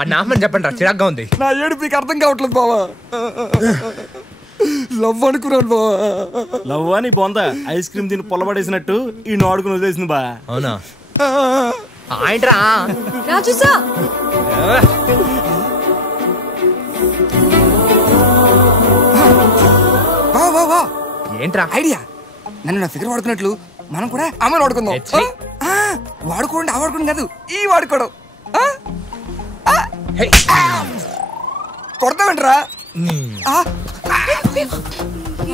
ఆ నామని చెప్పండి రా, చిరాగ్గా ఉంది. నా ఏడు మీకు అర్థం కావట్లేదు బావా. లవ్ అనుకున్నాను బావా. లవ్ అని బొంద ఐస్ క్రీమ్ తిని పొలబడేసినట్టు ఈ నాడుకుని వదిలేసింది బా. అవునా? ఏంట్రా రాజు సార్, ఏంట్రా ఐడియా? నన్ను నా ఫిగర్ వాడుకున్నట్లు మనం కూడా అమ్మని వాడుకుందాం. వాడుకోండి, ఆ వాడుకోండి కాదు, ఈ వాడుకోవడం. కొడతామంటరా?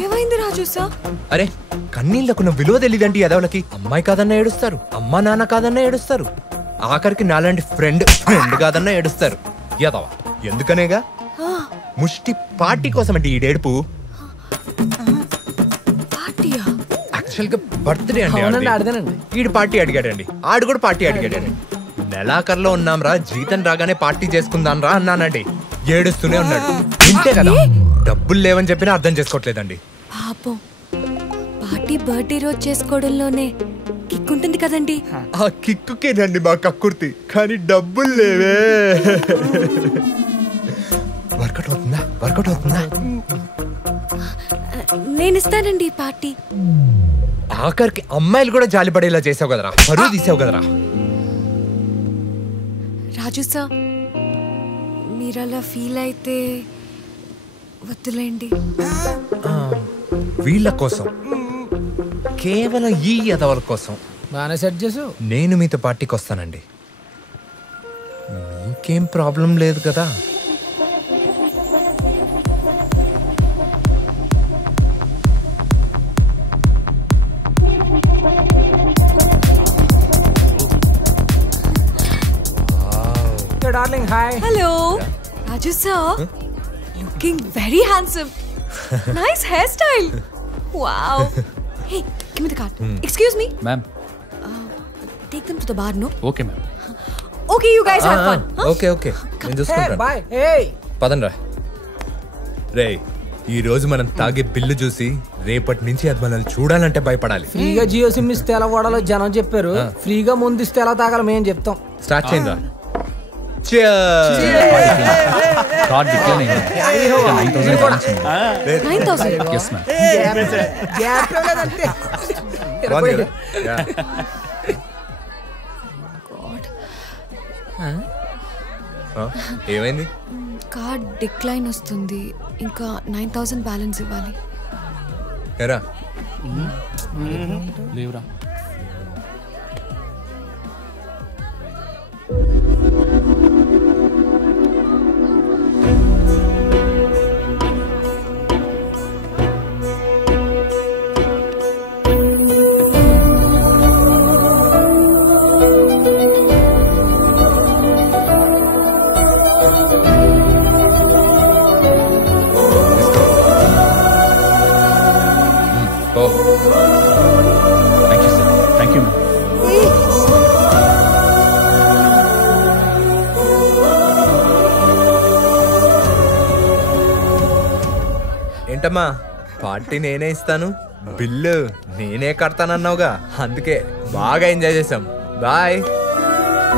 ఏమైంది రాజు సార్? అరే కన్నీళ్ళకున్న విలువ తెలియదంటే ఎదవలకి. అమ్మాయి కాదన్నా ఏడుస్తారు, అమ్మా నాన్న కాదన్నా ఏడుస్తారు, ఆఖరికి నాలాంటి ఫ్రెండ్ కాదన్నా ఏడుస్తారు. ఎదవ ఎందుకనేగా, ముష్టి పార్టీ కోసం అంటే ఈడేడుపు. యాక్చువల్ గా బర్త్డే అండి, ఈడు పార్టీ అడిగాడండి, ఆడు కూడా పార్టీ అడిగాడండి. నెలాఖరులో ఉన్నాం రా, జీతం రాగానే పార్టీ చేసుకుందాం రా అన్నానండి. ఏడుస్తూనే ఉన్నాడు. ఇంతే కదా, డబ్బులు లేవని చెప్పినా అర్థం చేసుకోవట్లేదండి. పాపం, పార్టీ బర్త్డే రోజు చేసుకోవడంలోనే కిక్ ఉంటుంది కదండి. ఆ కిక్కుకేనండి మా కక్కుర్తి, కానీ డబ్బులు లేవే. వర్కౌట్ అవుతుందా? వర్కౌట్ అవుతుందా? నేను ఇస్తానండి ఈ పార్టీ. ఆఖరికి అమ్మాయిలు కూడా జాలిపడేలా చేసావు కదరా, పరువు తీసావు కదరా. రాజు సార్, మీరలా ఫీల్ అయితే వద్దులేండి. వీళ్ళ కోసం, కేవలం ఈ ఎదవల కోసం బాగానే సెట్ చేసావు. నేను మీతో పార్టీకి వస్తానండి. మీకేం ప్రాబ్లం లేదు కదా? Darling hi. Hello Raju sir, looking very handsome. Nice hair style. Wow. Hey, give me the card. Excuse me ma'am. Take them to the bar. No? Okay ma'am. Okay, you guys have fun. Okay okay, నేను చూసుకుంటాను. By. ఏయ్ పదండ్రా. రేయ్, ఈ రోజు మనం తాగే bill చూసి రేపటి నుంచి అది మనల్ని చూడాలంటే భయపడాలి. ఫ్రీగా జియో సిమ్ ఇస్తే ఎలా వాడాలో జనం చెప్పారు, ఫ్రీగా ముందు ఇస్తే ఎలా తాగాలో మేము చెప్తాం. స్టార్ట్ చేయండి రా. కార్డ్ డిక్లేర్ అయింది. 9,000 balance ఉంది. 9,000. Yes ma'am. గ్యాప్ లేదంటే. ఏమైంది? కార్డ్ డిక్లైన్ వస్తుంది, ఇంకా 9,000 బ్యాలెన్స్ ఇవ్వాలి. ఎరా లేవురా. ఏంటమ్మా, పార్టీ నేనే ఇస్తాను, బిల్లు నేనే కడతానన్నావుగా, అందుకే బాగా ఎంజాయ్ చేసాం. Bye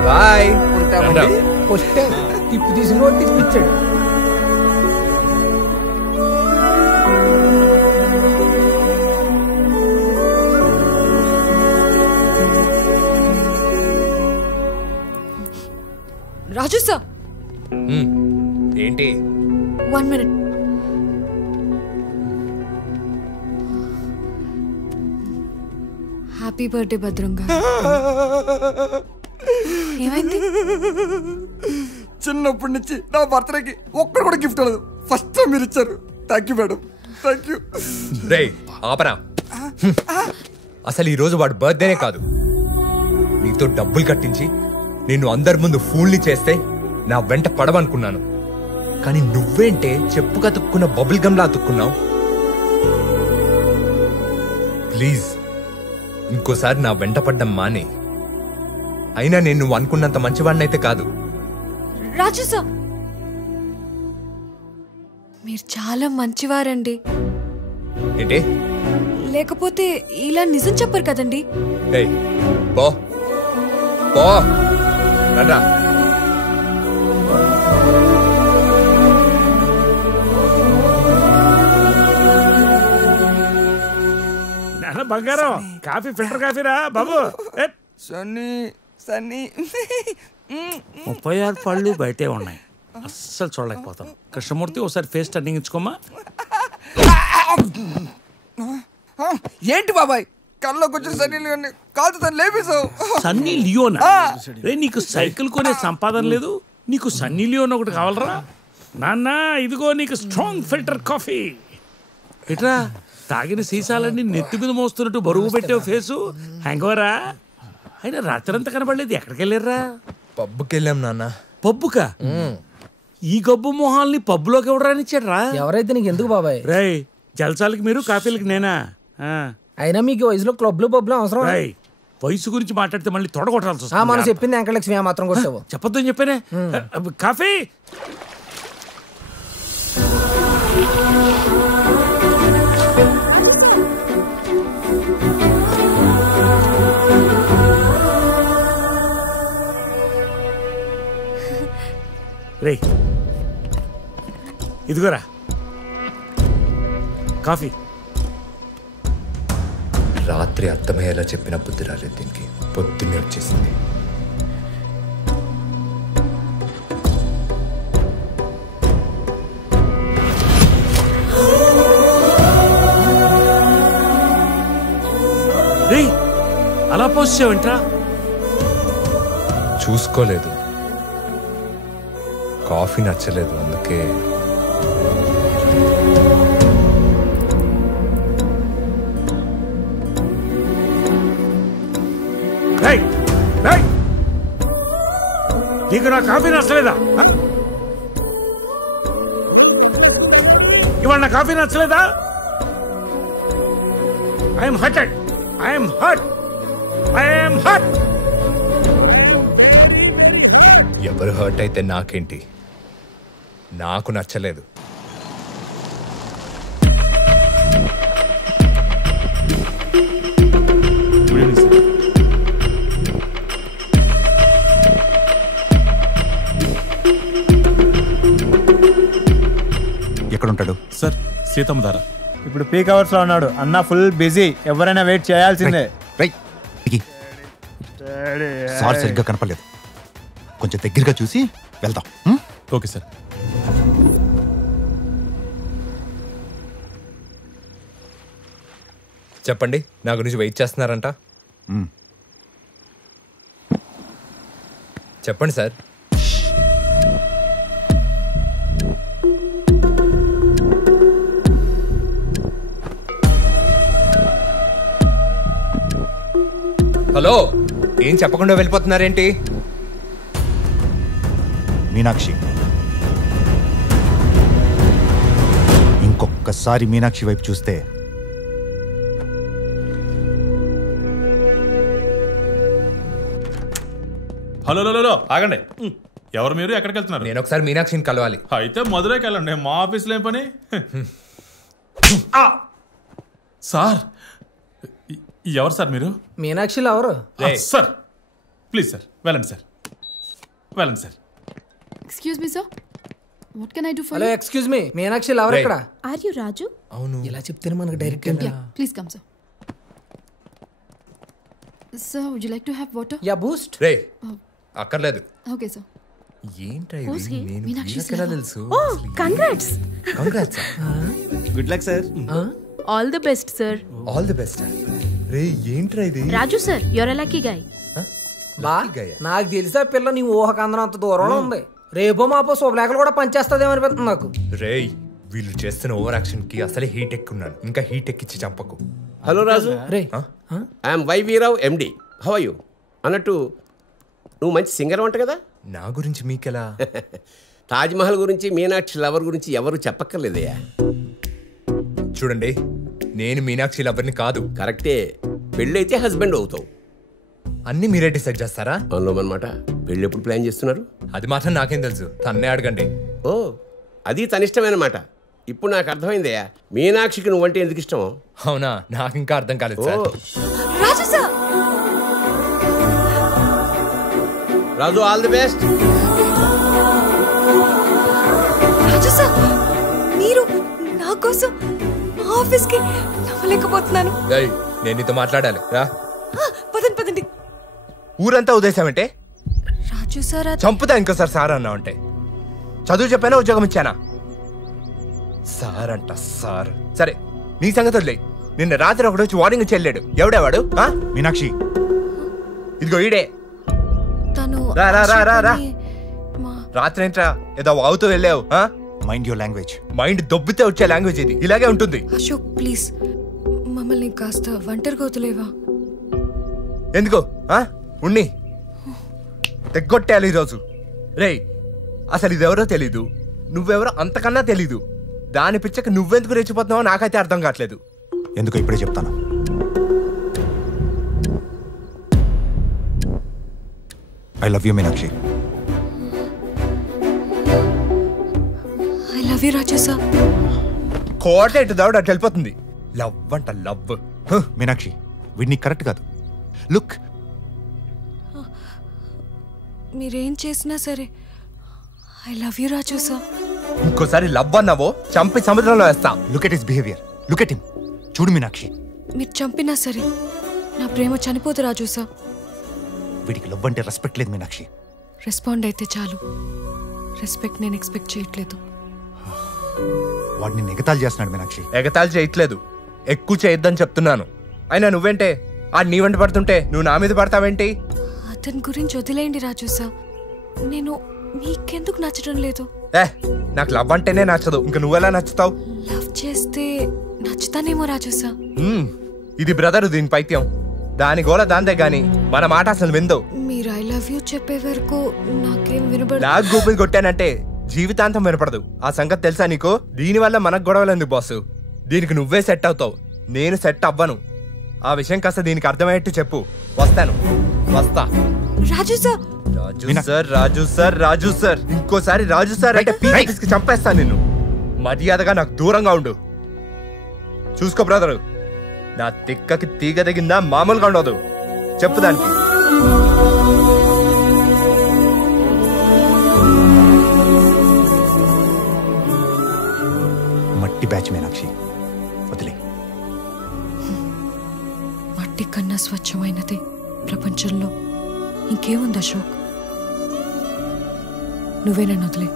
bye. టిప్పు తీసుకుని తిప్పించాడు. రాజు సార్, ఏంటి? 1 minute. హ్యాపీ బర్త్డే భద్రంగా. ఏమైంది? చిన్నప్పటి నుంచి నా బర్త్డేకి ఒక్కడు కూడా గిఫ్ట్ లేదు, ఫస్ట్ టైం మీరు ఇచ్చారు. Thank you madam, thank you. రేయ్ ఆపరా, అసలు ఈ రోజు వాడు బర్త్డేనే కాదు. నీతో డబ్బులు కట్టించి నిన్ను అందరి ముందు ఫూల్ని చేస్తే నా వెంట పడవనుకున్నాను, కానీ నువ్వేంటే చెప్పుగా తుక్కున్న బబుల్ గమ్లా అతుక్కున్నావు. ప్లీజ్ ఇంకోసారి నా వెంట పడ్డం మానే. అయినా నేను నువ్వు అనుకున్నంత మంచివాడినైతే కాదు. రాజు సార్, మీరు చాలా మంచివారండి. ఏంటి? లేకపోతే ఇలా నిజం చెప్పరు కదండి. ఏయ్ పో పో రండ్రా. బంగారం కాఫీ ఫిల్టర్ కాఫీరా బాబు. సన్నీ సన్నీ 36 పళ్ళు బయటే ఉన్నాయి, అస్సలు చూడలేకపోతాం. కృష్ణమూర్తి ఒకసారి ఫేస్ టర్నింగ్ ఇచ్చుకోమా. ఏంటి బాబాయ్ కల్లోకి వచ్చిన సన్నీ లియోని కాదు తను లేపేశావు. సన్నీ లియోనా? రే నీకు సైకిల్ కొనే సంపాదన లేదు, నీకు సన్నీ లియోన్ ఒకటి కావాలరా? నాన్న ఇదిగో నీకు స్ట్రాంగ్ ఫిల్టర్ కాఫీ. ఎట్రా తాగిన సీసాలన్నీ నెత్తి మీద మోస్తున్నట్టు బరువు పెట్టావు ఫేసు. హ్యాంగోవరా? అయినా రాత్రంతా కనబడలేదు, ఎక్కడికి వెళ్ళారా? పబ్బుకి వెళ్ళాం నాన్న. పబ్బుకా? ఈ గబ్బు మొహాల్ని పబ్బులోకి ఎవడరానిచ్చాడ్రా? ఎవరైతే నీకు ఎందుకు బాబాయ్? రై జల్సాలకి మీరు, కాఫీలకి నేనా? అయినా మీకు వయసులో క్లబ్లు పబ్లు అవసరం. రై వయసు గురించి మాట్లాడితే మళ్ళీ తొడగొట్టాల్సి వస్తుంది. మనం చెప్పింది వెంకటలక్ష్మి మాత్రం కొట్టావు. చెప్పొద్దని చెప్పానే. కాఫీ రే ఇదిగోరా కాఫీ. రాత్రి అర్థమయ్యేలా చెప్పిన బుద్ధి రాలేదు దీనికి, పొద్దున్నే వచ్చేసింది. రే అలా పోసావేంట్రా? చూసుకోలేదు, కాఫీ నచ్చలేదు అందుకే. నీకు నా కాఫీ నచ్చలేదా? ఇవాళ నా కాఫీ నచ్చలేదా? I'm hurted, I'm hurt, I'm hurt. ఎవరు హర్ట్ అయితే నాకేంటి, నాకు నచ్చలేదు. ఎక్కడుంటాడు సార్? సీతమ్మ ధార. ఇప్పుడు పీక్ అవర్స్ లో ఉన్నాడు అన్న, ఫుల్ బిజీ, ఎవరైనా వెయిట్ చేయాల్సిందే. సార్ సరిగ్గా కనపడలేదు, కొంచెం దగ్గరగా చూసి వెళ్దాం. Okay sir. చెప్పండి, నా గురించి వెయిట్ చేస్తున్నారంట. చెప్పండి సార్. హలో, ఏం చెప్పకుండా వెళ్ళిపోతున్నారేంటి? మీనాక్షి, ఇంకొకసారి మీనాక్షి వైపు చూస్తే హలో ఆగండి. ఎవరు మీరు? ఎక్కడికి వెళ్తున్నారు? నేను ఒకసారి మీనాక్షిని కలవాలి. అయితే మధురైకి వెళ్ళండి, మా ఆఫీస్లో ఏం పని? సార్ ఎవరు సార్ మీరు? మీనాక్షిలో ఎవరు? సార్ ప్లీజ్ సార్ వెళ్ళండి సార్, వెళ్ళండి sir. Excuse me sir, what can I do for hello excuse me, మీనాక్షిలో ఎవరు ఇక్కడ? Are you Raju? అవును. ఇలా చెప్తేనే మనకు direct. Please come sir. Sir would you like to have water? Yeah Boost. రే అక్కర్లేదు. Okay sir. ఏంట్రా Who's he? నేను మీనాక్షి వీళ్ళకెలా తెలుసు? Congrats. Congrats. Good luck sir. All the best sir. All the best. రే ఏంట్రా ఇది? Raju sir, your a lucky guy. బా నాకు తెలిసా పిల్ల నీ ఊహకందనంత దూరంలో ఉంది. రేపో మాపో శుభలేఖలు కూడా పనిచేస్తుందేమో అనిపిస్తుంది నాకు. రే వీళ్ళు చేస్తున్న ఓవర్ యాక్షన్ కి అసలే హీట్ ఎక్కున్నాను, ఇంకా హీట్ ఎక్కించి చంపకు. హలో రాజు. రే I'm Y Veerao MD. How are you? అన్నట్టు నువ్వు మంచి సింగర్ వంట కదా. నా గురించి మీకెలా? తాజ్మహల్ గురించి, మీనాక్షి లవర్ గురించి ఎవరు చెప్పక్కర్లేదయ్యా. చూడండి, నేను మీనాక్షి లవర్ని కాదు. కరెక్టే, పెళ్ళైతే హస్బెండ్ అవుతావు. అన్ని మీరే డిసైడ్ చేస్తారా? అవునమాట. పెళ్ళి ఎప్పుడు ప్లాన్ చేస్తున్నారు? అది మాత్రం నాకేం తెలుసు, తన్నే అడగండి. ఓ అది తన ఇష్టమైన మాట. ఇప్పుడు నాకు అర్థమైందయ్యా, మీనాక్షికి నువ్వంటే ఎందుకు ఇష్టమో. అవునా? నాకు ఇంకా అర్థం కాలేదు sir. Raju sir. Raju all the best. Raju sir, మీరు నా కోసం ఆఫీస్ కి నమ్మలేకపోతున్నాను. నేను నీతో మాట్లాడాలి రా. పదండి పదండి. ఊరంతా ఉదేశామంటే రాజు సార్ చంపుతా ఇంకోసారి సార్ అన్నా అంటే. చదువు చెప్పానా ఉద్యోగం ఇచ్చానా? సార్ అంట సార్. సరే నీ సంగతి వదిలే. నిన్న రాత్రి ఒకడు వచ్చి వార్నింగ్ చెల్లాడు. ఎవడేవాడు? మీనాక్షి ఇదిగో ఈడే. తను రా రా రా రా రా. రాత్రి ఏంట్రా ఏదో వాగుతూ వెళ్ళావు? Mind your language. మైండ్ దొబ్బితే వచ్చే లాంగ్వేజ్ ఇది. ఇలాగే ఉంటుంది. అశోక్ ప్లీజ్ మమ్మల్ని కాస్త ఒంటరిగా వదిలేవా? ఎందుకు ఉన్ని తెగ్గొట్టాలి ఈరోజు. రేయ్ అసలు ఇదెవరో తెలీదు, నువ్వెవరో అంతకన్నా తెలీదు. దాని పిచ్చకి నువ్వెందుకు రెచ్చిపోతున్నావో నాకైతే అర్థం కావట్లేదు. ఎందుకు ఇప్పుడే చెప్తాను. I love you Meenakshi. I love you Raju sir. కోట ఎటు దావుడు అటు వెళ్ళిపోతుంది. లవ్ అంట లవ్. మీనాక్షి వీడిని కరెక్ట్ కాదు. లుక్ మీరేం చేసినా సరే I love you Raju sir. ఇంకోసారి లవ్ అన్నావో చంపి సముద్రంలో వేస్తా. Look at his behaviour. Look at him. చూడు మీనాక్షి. మీరు చంపినా సరే నా ప్రేమ చనిపోదు రాజు సార్. వీడికి లవ్ అంటే రెస్పెక్ట్ లేదు మీనాక్షి. రెస్పాండ్ అయితే చాలు. రెస్పెక్ట్ నేను ఎక్స్పెక్ట్ చేయట్లేదు. వాడిని ఎగతాళి చేస్తున్నాడు మీనాక్షి. ఎగతాళి చేయట్లేదు, ఎక్కువ చేయొద్దని చెప్తున్నాను. అయినా నువ్వేంటే ఆ నీ వెంట పడుతుంటే నువ్వు నా మీద పడతావేంటి? అతని గురించి వదిలేయండి రాజు సార్. నేను మీకెందుకు నచ్చడం లేదు? నాకు లవ్ అంటేనే నచ్చదు, ఇంకా నువ్వెలా నచ్చుతావు? లవ్ చేస్తే నచ్చుతానేమో రాజు సార్. ఇది బ్రదరు దీని పైత్యం. దాని గోల దాందే గాని మన మాట అసలు విందో. మీరు ఐ లవ్ యూ చెప్పే వరకు నాకేం వినబడదు. నాకు గూపిని కొట్టానంటే జీవితాంతం వినపడదు. ఆ సంగతి తెలుసా నీకు? దీనివల్ల మనకు గొడవలు ఎందుకు బాసు? దీనికి నువ్వే సెట్ అవుతావు, నేను సెట్ అవ్వను. ఆ విషయం కాస్త దీనికి అర్థమయ్యేట్టు చెప్పు. వస్తాను, వస్తా. రాజు సార్, రాజు సార్, రాజు సార్, రాజు సార్. ఇంకోసారి రాజు సార్ అంటే పీకి చంపేస్తాను నిన్ను. మర్యాదగా నాకు దూరంగా ఉండు. చూసుకో బ్రదరు, నా తిక్కకి తీగ దిగిందా మామూలుగా ఉండదు. చెప్పు దానికి. మట్టి బ్యాచ్ మీనాక్షి, వదిలే. మట్టి కన్నా స్వచ్ఛమైనది ప్రపంచంలో ఇంకేముంది అశోక్? నువ్వే నన్ను వదిలే.